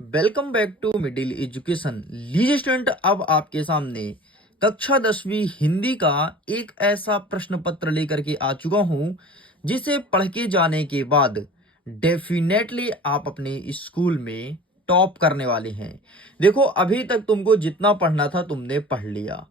Welcome back to middle education. लीजिए student, अब आपके सामने कक्षा 10वीं हिंदी का एक ऐसा प्रश्न पत्र लेकर के आ चुका हूं जिसे पढ़ के जाने के बाद डेफिनेटली आप अपने स्कूल में टॉप करने वाले हैं। देखो, अभी तक तुमको जितना पढ़ना था तुमने पढ़ लिया।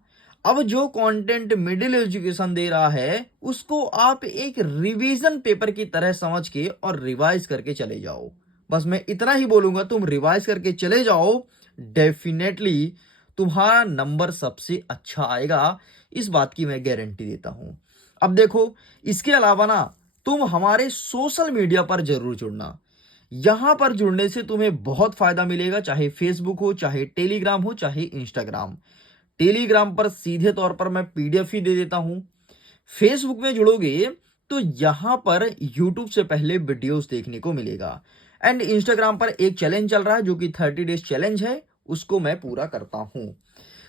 अब जो कंटेंट मिडिल एजुकेशन दे रहा है उसको आप एक रिवीजन पेपर की तरह समझ के और रिवाइज करके चले जाओ। बस मैं इतना ही बोलूंगा, तुम रिवाइज करके चले जाओ, डेफिनेटली तुम्हारा नंबर सबसे अच्छा आएगा। इस बात की मैं गारंटी देता हूं। अब देखो, इसके अलावा ना तुम हमारे सोशल मीडिया पर जरूर जुड़ना। यहां पर जुड़ने से तुम्हें बहुत फायदा मिलेगा, चाहे फेसबुक हो, चाहे टेलीग्राम हो, चाहे इंस्टाग्राम। टेलीग्राम पर सीधे तौर पर मैं पीडीएफ ही दे देता हूं। फेसबुक में जुड़ोगे तो यहां पर यूट्यूब से पहले वीडियोस देखने को मिलेगा। एंड इंस्टाग्राम पर एक चैलेंज चल रहा है जो कि 30 डेज चैलेंज है, उसको मैं पूरा करता हूं।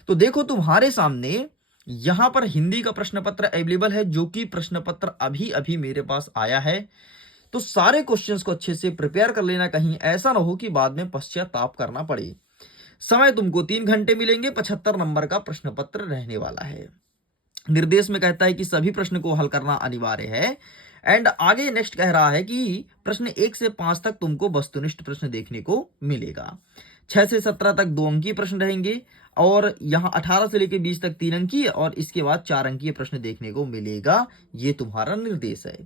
तो देखो, तुम्हारे सामने यहां पर हिंदी का प्रश्न पत्र अवेलेबल है, जो कि प्रश्न पत्र अभी अभी मेरे पास आया है। तो सारे क्वेश्चंस को अच्छे से प्रिपेयर कर लेना, कहीं ऐसा ना हो कि बाद में पश्चाताप करना पड़े। समय तुमको 3 घंटे मिलेंगे। 75 नंबर का प्रश्न पत्र रहने वाला है। निर्देश में कहता है कि सभी प्रश्न को हल करना अनिवार्य है। एंड आगे नेक्स्ट कह रहा है कि प्रश्न 1 से 5 तक तुमको वस्तुनिष्ठ प्रश्न देखने को मिलेगा। 6 से 17 तक 2 अंकीय प्रश्न रहेंगे, और यहाँ 18 से लेकर 20 तक 3 अंकीय, और इसके बाद 4 अंकीय प्रश्न देखने को मिलेगा। ये तुम्हारा निर्देश है।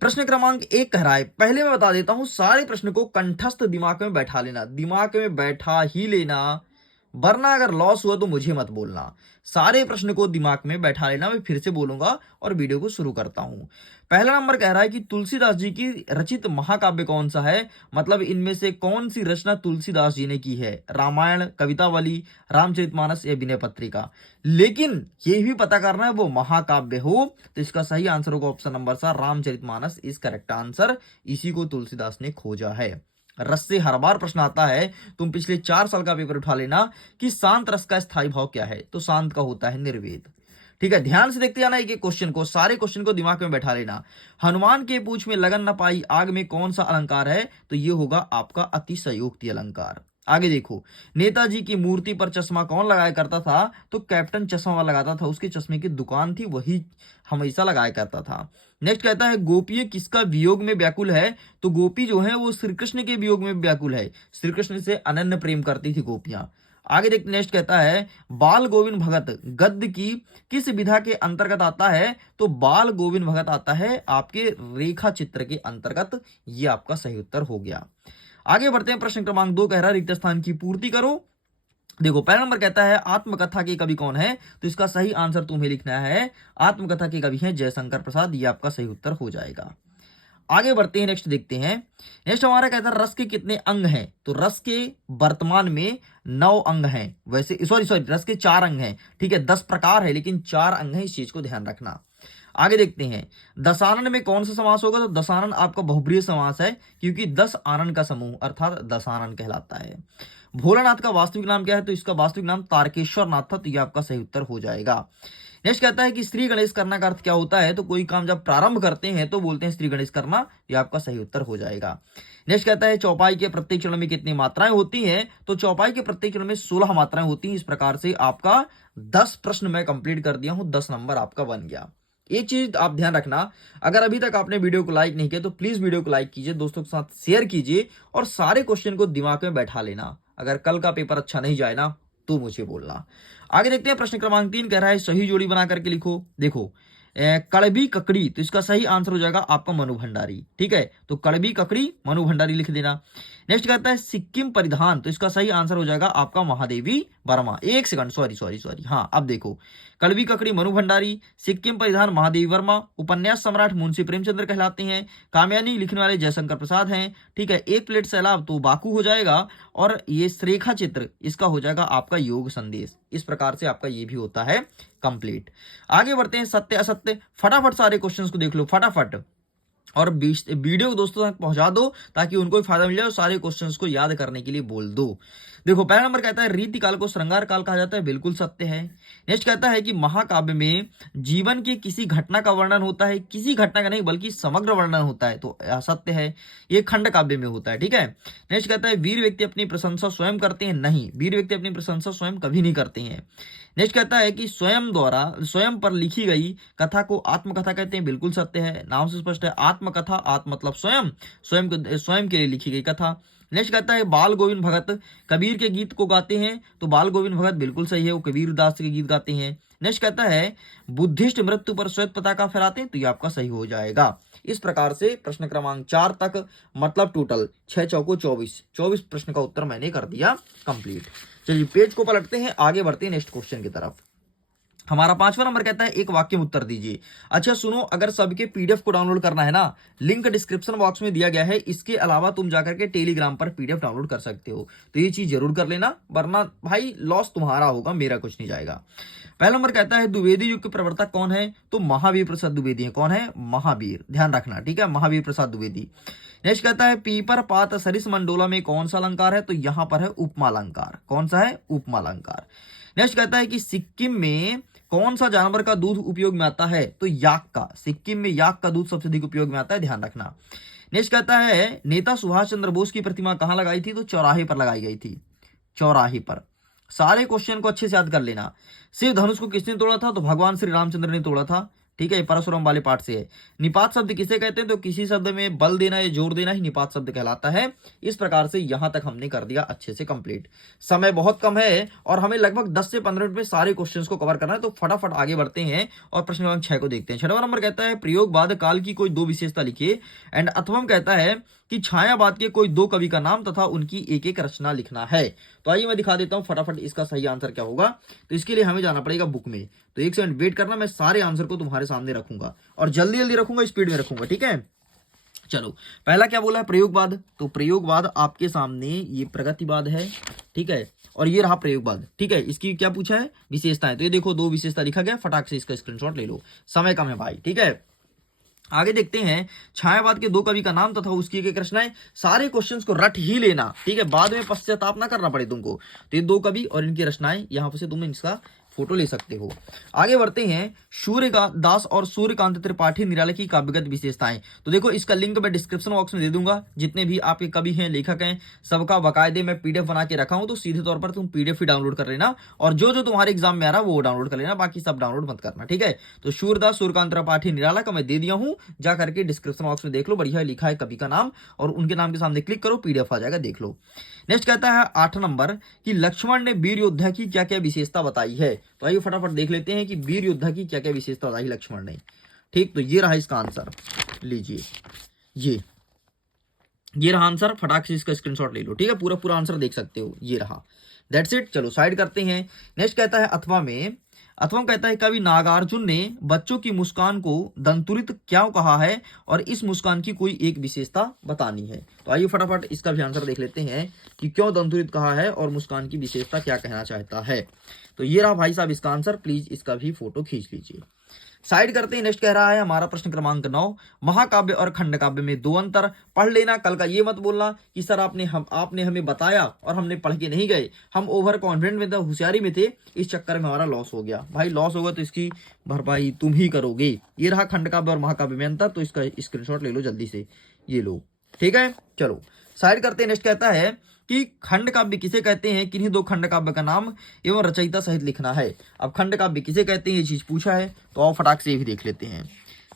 प्रश्न क्रमांक 1 कह रहा है, पहले मैं बता देता हूं, सारे प्रश्न को कंठस्थ दिमाग में बैठा लेना, दिमाग में बैठा ही लेना, वरना अगर लॉस हुआ तो मुझे मत बोलना। सारे प्रश्न को दिमाग में बैठा लेना। मैं फिर से बोलूंगा और वीडियो को शुरू करता हूं। पहला नंबर कह रहा है कि तुलसीदास जी की रचित महाकाव्य कौन सा है, मतलब इनमें से कौन सी रचना तुलसीदास जी ने की है, रामायण, कवितावली, रामचरितमानस या विनय पत्रिका। लेकिन ये भी पता करना है वो महाकाव्य हो। तो इसका सही आंसर होगा ऑप्शन नंबर सा, रामचरितमानस इज करेक्ट आंसर। इसी को तुलसीदास ने खोजा है। रस से हर बार प्रश्न आता है, तुम पिछले 4 साल का पेपर उठा लेना कि शांत रस का स्थायी भाव क्या है, तो शांत का होता है निर्वेद। ठीक है, ध्यान से देखते जाना एक एक क्वेश्चन को, सारे क्वेश्चन को दिमाग में बैठा लेना। हनुमान के पूंछ में लगन न पाई आग में कौन सा अलंकार है, तो ये होगा आपका अतिशयोक्ति अलंकार। आगे देखो, नेताजी की मूर्ति पर चश्मा कौन लगाया करता था, तो कैप्टन चश्मा वाला लगाता था, उसके चश्मे की दुकान थी, वही हमेशा लगाया करता था। नेक्स्ट कहता है, गोपी किसका वियोग में व्याकुल है, तो गोपी जो है वो श्री कृष्ण के वियोग में व्याकुल है। श्री कृष्ण से अनन्य प्रेम करती थी गोपियां। आगे देखते, नेक्स्ट कहता है, बाल गोविंद भगत गद्य की किस विधा के अंतर्गत आता है, तो बाल गोविंद भगत आता है आपके रेखा चित्र के अंतर्गत। ये आपका सही उत्तर हो गया। आगे बढ़ते हैं, प्रश्न क्रमांक 2 कह रहा है, रिक्त स्थान की पूर्ति करो। देखो, पहला नंबर कहता है, आत्मकथा के कवि कौन है, तो इसका सही आंसर तुम्हें लिखना है, आत्मकथा के कवि हैं जयशंकर प्रसाद। ये आपका सही उत्तर हो जाएगा। आगे बढ़ते हैं, नेक्स्ट देखते हैं। नेक्स्ट हमारा कहता है, रस के कितने अंग हैं, तो रस के वर्तमान में 9 अंग हैं। वैसे सॉरी रस के 4 अंग हैं। ठीक है, 10 प्रकार है लेकिन 4 अंग हैं, इस चीज को ध्यान रखना। आगे देखते हैं, दशानन में कौन सा समास होगा, तो दशानन आपका बहुब्रीहि समास है, क्योंकि 10 आनन का समूह अर्थात दशानन कहलाता है। भोलानाथ का वास्तविक नाम क्या है, तो इसका वास्तविक नाम तारकेश्वर नाथ था। तो यह आपका सही उत्तर हो जाएगा। नेक्स्ट कहता है कि श्री गणेश करना का अर्थ क्या होता है, तो कोई काम जब प्रारंभ करते हैं तो बोलते हैं श्री गणेश करना। यह आपका सही उत्तर हो जाएगा। नेक्स्ट कहता है, चौपाई के प्रत्येक चरण में कितनी मात्राएं होती हैं, तो चौपाई के प्रत्येक चरण में 16 मात्राएं होती हैं। इस प्रकार से आपका 10 प्रश्न मैं कंप्लीट कर दिया हूं, 10 नंबर आपका बन गया। एक चीज आप ध्यान रखना, अगर अभी तक आपने वीडियो को लाइक नहीं किया तो प्लीज वीडियो को लाइक कीजिए, दोस्तों के साथ शेयर कीजिए, और सारे क्वेश्चन को दिमाग में बैठा लेना। अगर कल का पेपर अच्छा नहीं जाए ना तो मुझे बोलना। आगे देखते हैं, प्रश्न क्रमांक 3 कह रहा है, सही जोड़ी बना करके लिखो। देखो, कड़बी ककड़ी, तो इसका सही आंसर हो जाएगा आपका मनु भंडारी। ठीक है, तो कड़बी ककड़ी मनु भंडारी लिख देना। नेक्स्ट कहता है, सिक्किम परिधान, तो इसका सही आंसर हो जाएगा आपका महादेवी वर्मा। एक सेकंड, सॉरी हाँ, अब देखो, कड़बी ककड़ी मनु भंडारी, सिक्किम परिधान महादेवी वर्मा, उपन्यास सम्राट मुंशी प्रेमचंद्र कहलाते हैं, कामयानी लिखने वाले जयशंकर प्रसाद हैं। ठीक है, एक प्लेट सैलाब तो बाकू हो जाएगा, और ये रेखा चित्र इसका हो जाएगा आपका योग संदेश। इस प्रकार से आपका ये भी होता है कंप्लीट। आगे बढ़ते हैं, सत्य असत्य, फटाफट सारे क्वेश्चंस को देख लो फटाफट। और वीडियो को दोस्तों तक पहुंचा दो ताकि उनको भी फायदा मिल जाए और सारे क्वेश्चंस को याद करने के लिए बोल दो। देखो पहला नंबर कहता है रीति काल को श्रृंगार काल कहा जाता है, बिल्कुल सत्य है। नेक्स्ट कहता है कि महाकाव्य में जीवन की किसी घटना का वर्णन होता है, किसी घटना का नहीं बल्कि समग्र वर्णन होता है, तो असत्य है, ये खंड काव्य में होता है। ठीक है। नेक्स्ट कहता है वीर व्यक्ति अपनी प्रशंसा स्वयं करते हैं, नहीं, वीर व्यक्ति अपनी प्रशंसा स्वयं कभी नहीं करते हैं। नेक्स्ट कहता है कि स्वयं पर लिखी गई कथा को आत्मकथा कहते हैं, बिल्कुल सत्य है, नाम से स्पष्ट है, आत्मकथा, आत्म मतलब स्वयं के लिए लिखी गई कथा। नेक्स्ट कहता है बाल गोविंद भगत कबीर के गीत को गाते हैं, तो बाल गोविंद भगत बिल्कुल सही है, वो कबीर दास के गीत गाते हैं। नेक्स्ट कहता है बुद्धिस्ट मृत्यु पर श्वेत पताका फहराते हैं, तो ये आपका सही हो जाएगा। इस प्रकार से प्रश्न क्रमांक 4 तक मतलब टोटल 6 चौको 24 प्रश्न का उत्तर मैंने कर दिया कंप्लीट। चलिए पेज को पलटते हैं, आगे बढ़ते हैं नेक्स्ट क्वेश्चन की तरफ। हमारा 5वां नंबर कहता है एक वाक्य में उत्तर दीजिए। अच्छा सुनो, अगर सबके पीडीएफ को डाउनलोड करना है ना, लिंक डिस्क्रिप्शन बॉक्स में दिया गया है, इसके अलावा तुम जाकर के टेलीग्राम पर पीडीएफ डाउनलोड कर सकते हो, तो ये चीज जरूर कर लेना, वरना भाई लॉस तुम्हारा होगा, मेरा कुछ नहीं जाएगा। पहला नंबर कहता है द्विवेदी युग के प्रवर्तक कौन है, तो महावीर प्रसाद द्विवेदी है। कौन है? महावीर, ध्यान रखना, ठीक है, महावीर प्रसाद द्विवेदी। नेक्स्ट कहता है पीपर पात सरिस मंडोला में कौन सा अलंकार है, तो यहां पर है उपमा अलंकार। कौन सा है? उपमा अलंकार। नेक्स्ट कहता है कि सिक्किम में कौन सा जानवर का दूध उपयोग में आता है, तो याक का। सिक्किम में याक का दूध सबसे अधिक उपयोग में आता है, ध्यान रखना। नेक्स्ट कहता है नेता सुभाष चंद्र बोस की प्रतिमा कहां लगाई थी, तो चौराहे पर लगाई गई थी, चौराहे पर। सारे क्वेश्चन को अच्छे से याद कर लेना। शिव धनुष को किसने तोड़ा था, तो भगवान श्री रामचंद्र ने तोड़ा था, ठीक है, परशुराम वाले पाठ से है। निपात शब्द किसे कहते हैं, तो किसी शब्द में बल देना या जोर देना ही निपात शब्द कहलाता है। इस प्रकार से यहां तक हमने कर दिया अच्छे से कंप्लीट। समय बहुत कम है और हमें लगभग 10 से 15 मिनट में सारे क्वेश्चंस को कवर करना है, तो फटाफट आगे बढ़ते हैं और प्रश्न क्रमांक 6 को देखते हैं। 6वां नंबर कहता है प्रयोगवाद काल की कोई दो विशेषता लिखिए। एंड अथवम कहता है कि छायावाद के कोई दो कवि का नाम तथा उनकी एक एक रचना लिखना है। तो आइए मैं दिखा देता हूं फटाफट इसका सही आंसर क्या होगा। तो इसके लिए हमें जाना पड़ेगा बुक में, तो एक सेकंड वेट करना, मैं सारे आंसर को तुम्हारे सामने रखूंगा और जल्दी जल्दी रखूंगा, स्पीड में रखूंगा, ठीक है। चलो पहला क्या बोला है, प्रयोगवाद। तो प्रयोगवाद आपके सामने ये प्रगतिवाद है, ठीक है, और ये रहा प्रयोगवाद, ठीक है। इसकी क्या पूछा है, विशेषताएं। तो ये देखो दो विशेषता लिखा गया, फटाक से इसका स्क्रीनशॉट ले लो, समय कम है भाई, ठीक है। आगे देखते हैं छायावाद के दो कवि का नाम तथा उसकी एक रचनाएं। सारे क्वेश्चंस को रट ही लेना, ठीक है, बाद में पश्चाताप ना करना पड़े तुमको। तो ये दो कवि और इनकी रचनाएं, यहां पर से तुम इसका फोटो ले सकते हो। आगे बढ़ते हैं सूर्यदास और सूर्यकांत त्रिपाठी निराला की काव्यगत विशेषताएं। तो देखो इसका लिंक मैं डिस्क्रिप्शन बॉक्स में दे दूंगा, जितने भी आपके कवि हैं, लेखक हैं, सबका बाकायदे मैं पीडीएफ बना के रखा हूं, तो सीधे तौर पर तुम पीडीएफ ही डाउनलोड कर लेना और जो जो तुम्हारे एग्जाम में आ रहा है वो डाउनलोड कर लेना, बाकी सब डाउनलोड मत करना, ठीक है। तो सूर्यदास सूर्यकांत त्रिपाठी निराला का मैं दे दिया हूं, जा करके डिस्क्रिप्शन बॉक्स में देख लो, बढ़िया लिखा है कवि का नाम, और उनके नाम के सामने क्लिक करो, पीडीएफ आ जाएगा, देख लो। नेक्स्ट कहता है 8 नंबर कि लक्ष्मण ने वीर योद्धा की क्या क्या विशेषता बताई है। तो आइए फटाफट देख लेते हैं कि वीर योद्धा की क्या क्या विशेषता बताई लक्ष्मण ने, ठीक। तो ये रहा इसका आंसर, लीजिए ये रहा आंसर, फटाक से इसका स्क्रीनशॉट ले लो, ठीक है, पूरा पूरा आंसर देख सकते हो, ये रहा, दैट्स इट। चलो साइड करते हैं। नेक्स्ट कहता है अथवा कहता है कवि नागार्जुन ने बच्चों की मुस्कान को दंतुरित क्यों कहा है और इस मुस्कान की कोई एक विशेषता बतानी है। तो आइए फटाफट इसका भी आंसर देख लेते हैं कि क्यों दंतुरित कहा है और मुस्कान की विशेषता क्या कहना चाहता है। तो ये रहा भाई साहब इसका आंसर, प्लीज इसका भी फोटो खींच लीजिए। साइड करते हैं। नेक्स्ट कह रहा है हमारा प्रश्न क्रमांक 9, महाकाव्य और खंड काव्य में दो अंतर पढ़ लेना। कल का ये मत बोलना कि सर आपने हमें बताया और हमने पढ़ के नहीं गए, हम ओवर कॉन्फिडेंट में थे, होशियारी में थे, इस चक्कर में हमारा लॉस हो गया। भाई लॉस होगा तो इसकी भरपाई तुम ही करोगे। ये रहा खंड काव्य और महाकाव्य में अंतर, तो इसका स्क्रीनशॉट ले लो जल्दी से, ये लो, ठीक है। चलो साइड करते हैं। नेक्स्ट कहता है कि खंड काव्य किसे कहते हैं, किन्हीं दो खंड काव्य का नाम एवं रचयिता सहित लिखना है। अब खंड काव्य किसे कहते हैं ये चीज पूछा है, तो आओ फटाक से ये भी देख लेते हैं।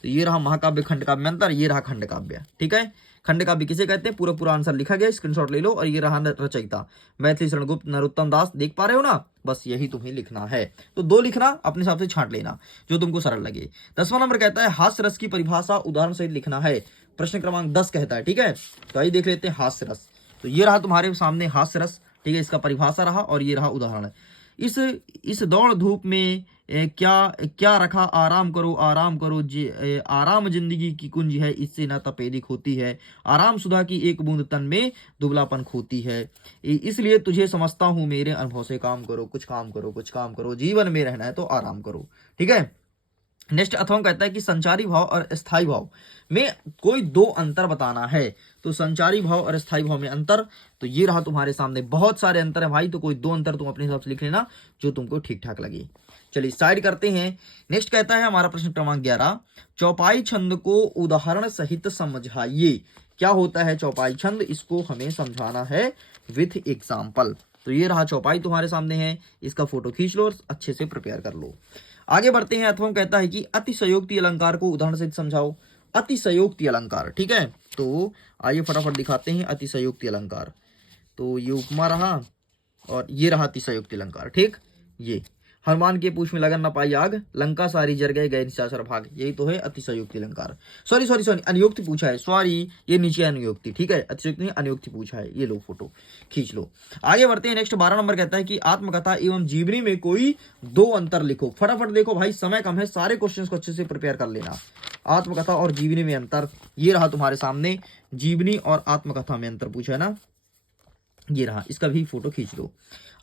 तो ये रहा महाकाव्य खंड काव्य में अंतर, ये रहा खंड काव्य, ठीक है। खंड काव्य किसे कहते हैं, पूरा पूरा आंसर लिखा गया, स्क्रीनशॉट ले लो। और ये रहा रचयिता, मैथिली शरण गुप्त, नरोत्तम दास, देख पा रहे हो ना, बस यही तुम्हें लिखना है। तो दो लिखना, अपने हिसाब से छांट लेना जो तुमको सरल लगे। 10वां नंबर कहता है हास्य रस की परिभाषा उदाहरण सहित लिखना है। प्रश्न क्रमांक 10 कहता है, ठीक है। तो आइए देख लेते हैं हास्य रस। तो ये रहा तुम्हारे सामने हास्य रस, ठीक है, इसका परिभाषा रहा और ये रहा उदाहरण। इस दौड़ धूप में क्या रखा, आराम करो आराम जिंदगी की कुंज है, इससे न तपेदिक होती है, आराम सुधा की एक बूंद तन में दुबलापन खोती है, इसलिए तुझे समझता हूं मेरे अनुभव से काम करो, कुछ काम करो, जीवन में रहना है तो आराम करो, ठीक है। नेक्स्ट अथवा कहता है कि संचारी भाव और स्थायी भाव में कोई दो अंतर बताना है। तो संचारी भाव और स्थायी भाव में अंतर, तो ये रहा तुम्हारे सामने। बहुत सारे अंतर है भाई, तो कोई दो अंतर तुम अपने हिसाब से लिख लेना जो तुमको ठीक ठाक लगे। चलिए साइड करते हैं। नेक्स्ट कहता है हमारा प्रश्न क्रमांक 11, चौपाई छंद को उदाहरण सहित समझाइए। क्या होता है चौपाई छंद, इसको हमें समझाना है विथ एग्जाम्पल। तो ये रहा चौपाई तुम्हारे सामने है, इसका फोटो खींच लो और अच्छे से प्रिपेयर कर लो। आगे बढ़ते हैं। अथवा कहता है कि अतिशयोक्ति अलंकार को उदाहरण सहित समझाओ। अतिशयोक्ति अलंकार, ठीक है, तो आइए फटाफट दिखाते हैं अतिशयोक्ति अलंकार। तो ये उपमा रहा और ये रहा अतिशयोक्ति अलंकार, ठीक। ये हनुमान के पूछ में लगन न पाई आग, लंका सारी जर गए निशाचर भाग, यही तो है अतिशयोक्ति अलंकार। सॉरी सॉरी सॉरी, अनुयोक्ति पूछा है, सॉरी ये नीचे अनुयोक्ति, ठीक है, अतिशयोक्ति नहीं अनुयोक्ति पूछा है। ये लो फोटो खींच लो। आगे बढ़ते हैं। नेक्स्ट 12 नंबर कहता है कि आत्मकथा एवं जीवनी में कोई दो अंतर लिखो। फटाफट देखो भाई, समय कम है, सारे क्वेश्चन को अच्छे से प्रिपेयर कर लेना। आत्मकथा और जीवनी में अंतर, ये रहा तुम्हारे सामने, जीवनी और आत्मकथा में अंतर पूछा है ना, ये रहा, इसका भी फोटो खींच लो।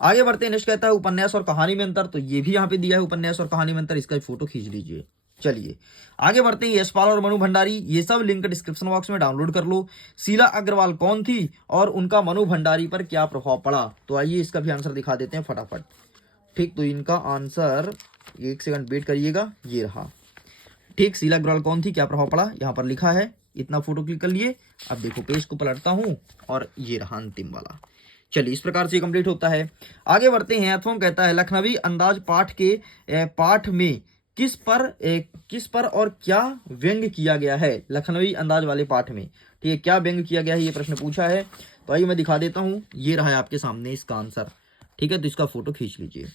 आगे बढ़ते हैं। नेक्स्ट कहता है उपन्यास और कहानी में अंतर, तो ये भी यहाँ पे दिया है उपन्यास और कहानी में अंतर, इसका भी फोटो खींच लीजिए। चलिए आगे बढ़ते हैं। यशपाल और मनु भंडारी, ये सब लिंक डिस्क्रिप्शन बॉक्स में डाउनलोड कर लो। शीला अग्रवाल कौन थी और उनका मनु भंडारी पर क्या प्रभाव पड़ा, तो आइए इसका भी आंसर दिखा देते हैं फटाफट, ठीक। तो इनका आंसर, एक सेकंड वेट करिएगा, ये रहा, ठीक। शीला अग्रवाल कौन थी, क्या प्रभाव पड़ा, यहाँ पर लिखा है, इतना फोटो क्लिक कर लिए। अब देखो पेज को पलटता हूं और ये रहा अंतिम वाला। चलिए इस प्रकार से कंप्लीट होता है। आगे बढ़ते हैं। अथवा कहता है लखनवी अंदाज पाठ के पाठ में किस पर और क्या व्यंग किया गया है। लखनवी अंदाज वाले पाठ में, ठीक है, क्या व्यंग किया गया है, ये प्रश्न पूछा है। तो आइए मैं दिखा देता हूं, ये रहा है आपके सामने इसका आंसर, ठीक है। तो इसका फोटो खींच लीजिए।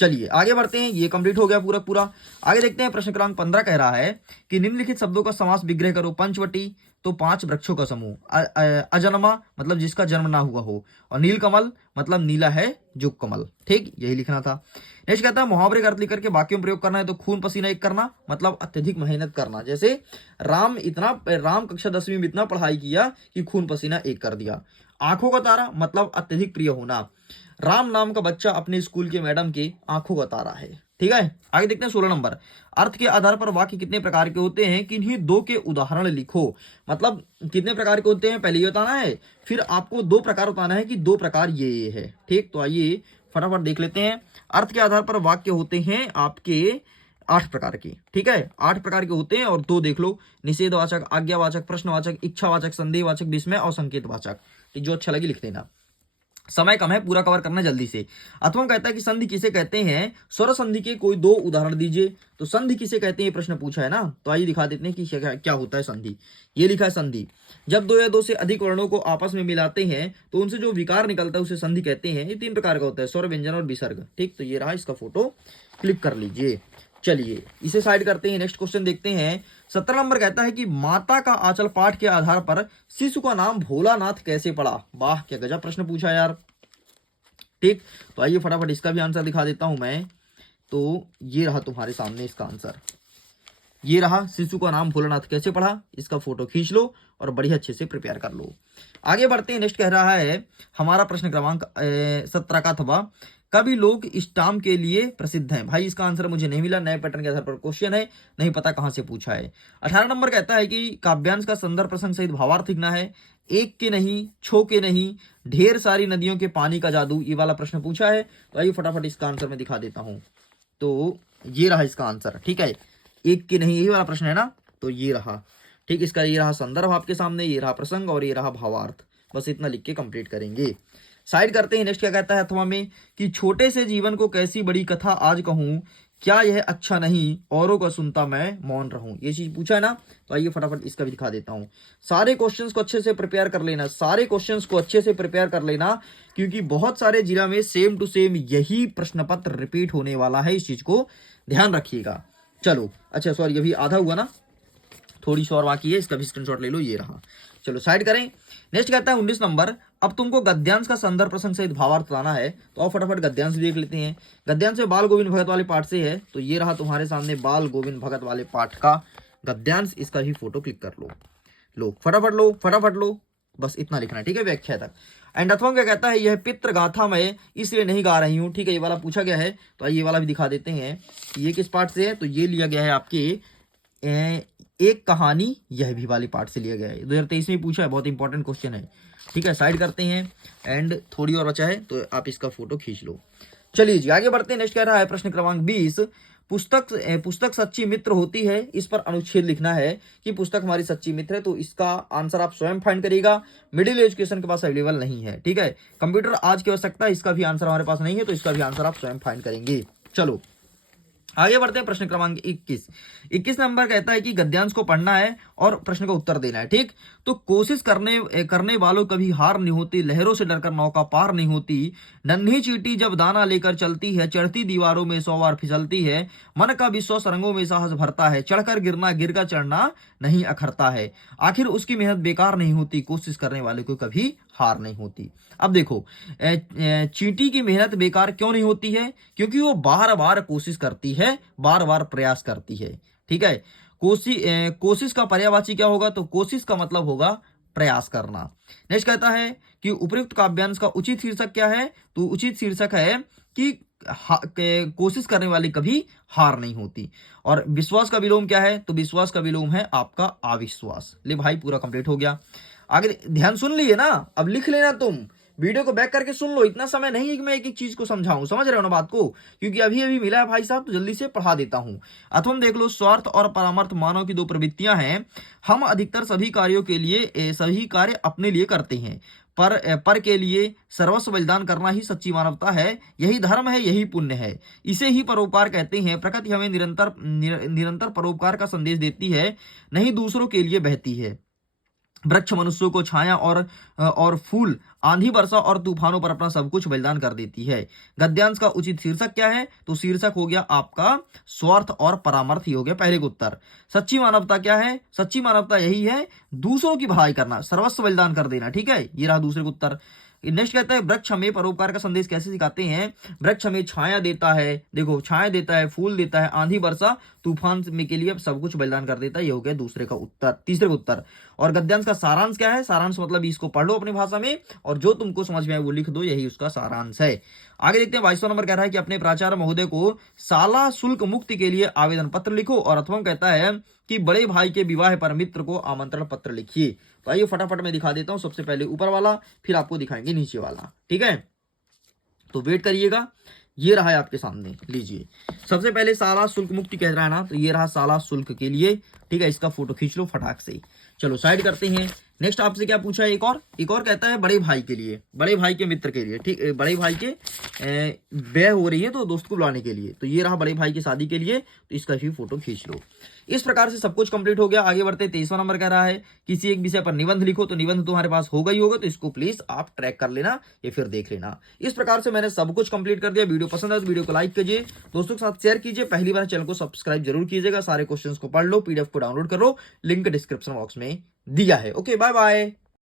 चलिए आगे बढ़ते हैं, ये कंप्लीट हो गया पूरा पूरा। आगे देखते हैं। प्रश्न क्रमांक 15 कह रहा है कि निम्नलिखित शब्दों का समास विग्रह करो। पंचवटी, तो 5 वृक्षों का समूह। अजन्मा मतलब जिसका जन्म ना हुआ हो, और नीलकमल मतलब नीला है जो कमल, ठीक, यही लिखना था। नेक्स्ट कहता है मुहावरे का अर्थ लिख करके वाक्यों में प्रयोग करना है। तो खून पसीना एक करना मतलब अत्यधिक मेहनत करना, जैसे राम कक्षा 10वीं में इतना पढ़ाई किया कि खून पसीना एक कर दिया। आंखों का तारा मतलब अत्यधिक प्रिय होना। राम नाम का बच्चा अपने स्कूल के मैडम के आंखों का तारा है, ठीक है। आगे देखते हैं 16 नंबर। अर्थ के आधार पर वाक्य कितने प्रकार के होते हैं, किन्हीं दो के उदाहरण लिखो। मतलब कितने प्रकार के होते हैं पहले ये बताना है, फिर आपको दो प्रकार बताना है कि दो प्रकार ये है, ठीक। तो आइए फटाफट देख लेते हैं। अर्थ के आधार पर वाक्य होते हैं आपके 8 प्रकार के, ठीक है, 8 प्रकार के होते हैं, और दो देख लो, निषेधवाचक, आज्ञावाचक, प्रश्नवाचक, इच्छावाचक, संदेहवाचक, विस्मय और संकेतवाचक। जो अच्छा लगे लिख देना, समय कम है, पूरा कवर करना जल्दी से। अथवा कहता है कि संधि किसे कहते हैं, स्वर संधि के कोई दो उदाहरण दीजिए। तो संधि किसे कहते हैं, प्रश्न पूछा है ना, तो आइए दिखा देते हैं कि क्या होता है संधि। ये लिखा है संधि, जब दो या दो से अधिक वर्णों को आपस में मिलाते हैं तो उनसे जो विकार निकलता है उसे संधि कहते हैं। ये 3 प्रकार का होता है, स्वर, व्यंजन और विसर्ग, ठीक। तो ये रहा, इसका फोटो क्लिक कर लीजिए। चलिए इसे साइड करते हैं। नेक्स्ट क्वेश्चन देखते हैं। 17 नंबर कहता है कि माता का आंचल पाठ के आधार पर शिशु का नाम भोलानाथ कैसे पड़ा। वाह क्या गजब प्रश्न पूछा यार, ठीक। तो आइए फटाफट इसका भी आंसर दिखा देता हूं मैं। तो ये रहा तुम्हारे सामने इसका आंसर, ये रहा, शिशु का नाम भोलानाथ कैसे पढ़ा, इसका फोटो खींच लो और बढ़िया अच्छे से प्रिपेयर कर लो। आगे बढ़ते हैं। नेक्स्ट कह रहा है हमारा प्रश्न क्रमांक 17 का था, कवि लोग स्टाम्प के लिए प्रसिद्ध हैं। भाई इसका आंसर मुझे नहीं मिला, नए पैटर्न के आधार पर क्वेश्चन है, नहीं पता कहां से पूछा है। 18 नंबर कहता है कि काव्यांश का संदर्भ प्रसंग सहित भावार्थ लिखना है। एक के नहीं, छो के नहीं, ढेर सारी नदियों के पानी का जादू, ये वाला प्रश्न पूछा है। तो आइए फटाफट इसका आंसर मैं दिखा देता हूं। तो ये रहा इसका आंसर, ठीक है, एक के नहीं, यही वाला प्रश्न है ना, तो ये रहा, ठीक। इसका ये रहा संदर्भ आपके सामने, ये रहा प्रसंग और ये रहा भावार्थ। बस इतना लिख के कंप्लीट करेंगे। साइड करते हैं। नेक्स्ट क्या कहता है अथवा में कि छोटे से जीवन को कैसी बड़ी कथा आज कहूं, क्या यह अच्छा नहीं औरों का सुनता मैं मौन रहूं। ये चीज पूछा है ना, तो आइए फटाफट इसका भी दिखा देता हूं। सारे क्वेश्चंस को अच्छे से प्रिपेयर कर लेना, सारे क्वेश्चंस को अच्छे से प्रिपेयर कर लेना, क्योंकि बहुत सारे जिला में सेम टू सेम यही प्रश्न पत्र रिपीट होने वाला है, इस चीज को ध्यान रखिएगा। चलो अच्छा सॉरी, अभी आधा हुआ ना, थोड़ी सी और बाकी है, इसका भी स्क्रीनशॉट ले लो, ये रहा। चलो साइड करें। नेक्स्ट कहता है 19 नंबर, अब तुमको गद्यांश का संदर्भ प्रसंग सहित भावार्थ बताना है। तो आप फटाफट गद्यांश देख लेते हैं। गद्यांश में बाल गोविंद भगत वाले पाठ से है, तो ये रहा तुम्हारे सामने बाल गोविंद भगत वाले पाठ का गद्यांश, इसका भी फोटो क्लिक कर लो। लो फटाफट लो, बस इतना लिखना है, ठीक है, व्याख्या तक। एंड अथवा क्या कहता है, यह पितृ गाथा मैं इसलिए नहीं गा रही हूँ। ठीक है, ये वाला पूछा गया है, तो ये वाला भी दिखा देते हैं ये किस पार्ट से है। तो ये लिया गया है आपके एक कहानी यह भी वाली पार्ट से लिया गया है, 2023 में पूछा है, बहुत इंपॉर्टेंट क्वेश्चन है। ठीक है, साइड करते हैं एंड थोड़ी और बचा है तो आप इसका फोटो खींच लो। चलिए जी आगे बढ़ते हैं। नेक्स्ट कह रहा है प्रश्न क्रमांक 20, पुस्तक सच्ची मित्र होती है, इस पर अनुच्छेद लिखना है कि पुस्तक हमारी सच्ची मित्र है। तो इसका आंसर आप स्वयं फाइंड करिएगा, मिडिल एजुकेशन के पास अवेलेबल नहीं है। ठीक है, कंप्यूटर आज की आवश्यकता, इसका भी आंसर हमारे पास नहीं है, तो इसका भी आंसर आप स्वयं फाइंड करेंगे। चलो आगे बढ़ते हैं। प्रश्न क्रमांक 21 नंबर कहता है कि गद्यांश को पढ़ना है और प्रश्न का उत्तर देना है। ठीक, तो कोशिश करने वालों कभी हार नहीं होती, लहरों से डरकर नौका पार नहीं होती, नन्ही चींटी जब दाना लेकर चलती है, चढ़ती दीवारों में 100 बार फिसलती है, मन का विश्वास रंगों में साहस भरता है, चढ़कर गिरना गिरकर चढ़ना नहीं अखरता है, आखिर उसकी मेहनत बेकार नहीं होती, कोशिश करने वाले को कभी हार नहीं होती। अब देखो, चींटी की मेहनत बेकार क्यों नहीं होती है? क्योंकि वो बार बार कोशिश करती है, बार बार प्रयास करती है। ठीक है, कोशिश का पर्यायवाची क्या होगा? तो कोशिश का मतलब होगा प्रयास करना। नेक्स्ट कहता है कि उपयुक्त काव्यांश का उचित शीर्षक क्या है? तो उचित शीर्षक है कि कोशिश करने वाली कभी हार नहीं होती। और विश्वास का विलोम क्या है? तो विश्वास का विलोम है आपका अविश्वास। ले भाई पूरा कंप्लीट हो गया। आगे ध्यान सुन लिए ना, अब लिख लेना, तुम वीडियो को बैक करके सुन लो, इतना समय नहीं है कि मैं एक एक चीज को समझाऊं, समझ रहे हो ना बात को, क्योंकि अभी अभी मिला है भाई साहब, तो जल्दी से पढ़ा देता हूं। अथवा देख लो, स्वार्थ और परामर्थ मानव की दो प्रवृत्तियां हैं, हम अधिकतर सभी कार्यों के लिए सभी कार्य अपने लिए करते हैं, पर के लिए सर्वस्व बलिदान करना ही सच्ची मानवता है, यही धर्म है, यही पुण्य है, इसे ही परोपकार कहते हैं। प्रकृति हमें निरंतर परोपकार का संदेश देती है, नहीं दूसरों के लिए बहती है। वृक्ष मनुष्यों को छाया और फूल आंधी वर्षा और तूफानों पर अपना सब कुछ बलिदान कर देती है। गद्यांश का उचित शीर्षक क्या है? तो शीर्षक हो गया आपका स्वार्थ और परामर्थ, ही हो गया पहले का उत्तर। सच्ची मानवता क्या है? सच्ची मानवता यही है, दूसरों की भलाई करना, सर्वस्व बलिदान कर देना। ठीक है, ये रहा दूसरे का उत्तर। नेक्स्ट कहता है, वृक्ष हमें परोपकार का संदेश कैसे सिखाते हैं? वृक्ष हमें छाया देता है, देखो छाया देता है, फूल देता है, आंधी वर्षा तूफान में के लिए सब कुछ बलिदान कर देता है। ये हो गया दूसरे का उत्तर, तीसरे का उत्तर। और गद्यांश का सारांश क्या है? सारांश मतलब इसको पढ़ लो अपनी भाषा में, और जो तुमको समझ में आए वो लिख दो, यही उसका सारांश है। आगे देखते हैं, 22वां नंबर कह रहा है कि अपने प्राचार्य महोदय को शाला शुल्क मुक्ति के लिए आवेदन पत्र लिखो। और अथवा कहता है कि बड़े भाई के विवाह पर मित्र को आमंत्रण पत्र लिखिए। तो आइए फटाफट मैं दिखा देता हूं, सबसे पहले ऊपर वाला, फिर आपको दिखाएंगे नीचे वाला। ठीक है, तो वेट करिएगा। ये रहा है आपके सामने, लीजिए। सबसे पहले शाला शुल्क मुक्ति कह रहा है ना, तो ये रहा शाला शुल्क के लिए। ठीक है, इसका फोटो खींच लो फटाक से। चलो साइड करते हैं। नेक्स्ट आपसे क्या पूछा है? एक और कहता है बड़े भाई के लिए, बड़े भाई के मित्र के लिए। ठीक, बड़े भाई के ब्याह हो रही है तो दोस्त को बुलाने के लिए। तो ये रहा बड़े भाई की शादी के लिए, तो इसका भी फोटो खींच लो। इस प्रकार से सब कुछ कंप्लीट हो गया। आगे बढ़ते 23वां नंबर कह रहा है किसी एक विषय पर निबंध लिखो। तो निबंध तुम्हारे पास होगा ही होगा, तो इसको प्लीज आप ट्रैक कर लेना या फिर देख लेना। इस प्रकार से मैंने सब कुछ कंप्लीट कर दिया। वीडियो पसंद है तो वीडियो को लाइक कीजिए, दोस्तों के साथ शेयर कीजिए, पहली बार चैनल को सब्सक्राइब जरूर कीजिएगा। सारे क्वेश्चंस को पढ़ लो, पीडीएफ को डाउनलोड कर लो, लिंक डिस्क्रिप्शन बॉक्स में दिया है। Okay, bye bye.